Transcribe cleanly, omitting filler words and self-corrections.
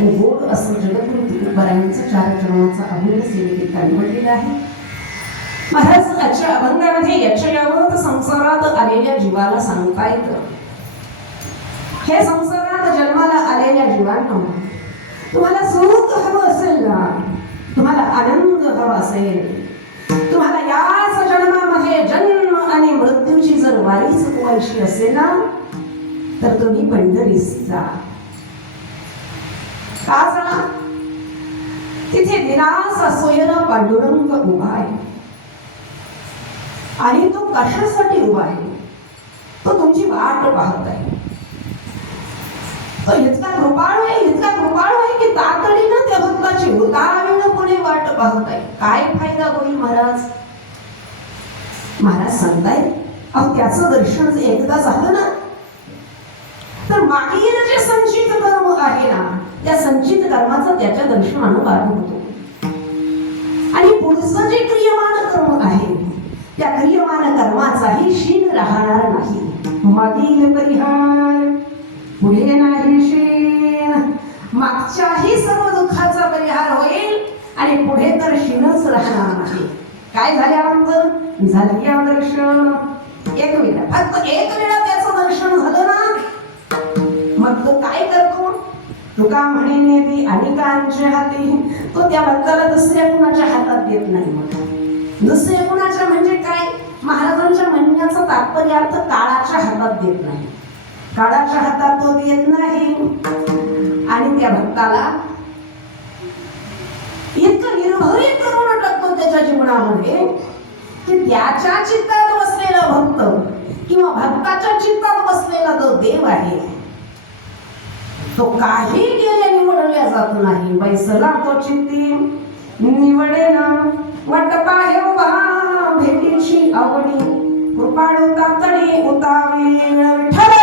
गोड असं जगद्गुरु तुकोबारायांचं 4 चरणाचा अभंग सेवेत निवडलेला आहे. महाराज आजच्या अभंगामध्ये यक्षयावत संसारात आलेल्या जीवाला सांगता येतं, हे संसारात जन्माला आलेल्या जीवांना तुम्हाला सुख हवं असेल ना, तुम्हाला आनंद हवा असेल, तुम्हाला याच जन्मामध्ये जन्म आणि मृत्यूची जर वारी चुकवायची असेल ना, तर तुम्ही पंढरीस जा. का जा? तिथे दिनासा सोयरा पांडुरंग उभा आहे आणि तो कशासाठी उभा आहे? तो तुमची वाट पाहत आहे. तो इतका कृपाळू आहे, इतका कृपाळू आहे की तातडीनं त्या भक्ताची उतावीळपणे वाट पाहत आहे. काय फायदा होईल महाराज? महाराज सांगताय, अहो त्याचं दर्शन एकदा झालं ना, तर मागील जे संचित कर्म आहे ना, त्या संचित कर्माचा त्याच्या दर्शनानं लाभ होतो. आणि पुढचं जे क्रियमान कर्म आहे, त्या क्रियमान कर्माचाही शीन राहणार नाही. मागील परिहार पुढे नाही शीन. मागच्याही सर्व दुःखाचा परिहार होईल आणि पुढे तर शीनच राहणार नाही. काय झाल्यानंतर झालं या दर्शन एक वेळा, फक्त एक वेळा त्याचं दर्शन झालं ना, मग तो काय करतो? तुका म्हणे नेती अनेकांच्या हाती, तो त्या भक्ताला दुसऱ्या कुणाच्या हातात देत नाही. मग दुसऱ्या कुणाच्या म्हणजे काय? महाराजांच्या म्हणण्याचा तात्पर्यार्थ काळाच्या हातात देत नाही. काळाच्या हातात तो देत नाही आणि त्या भक्ताला इतकं निर्भय करून टाकतो त्याच्या जीवनामध्ये की त्याच्या चित्तात बसलेला भक्त किंवा भक्ताच्या चित्तात बसलेला जो देव आहे, तो काही केल्या निवडल्या जात नाही. बैसला तो चित्ती निवडे ना, वाट पाहे उभा भेटीची आवडी, कृपाळू तातडी उतावी विठ्ठल.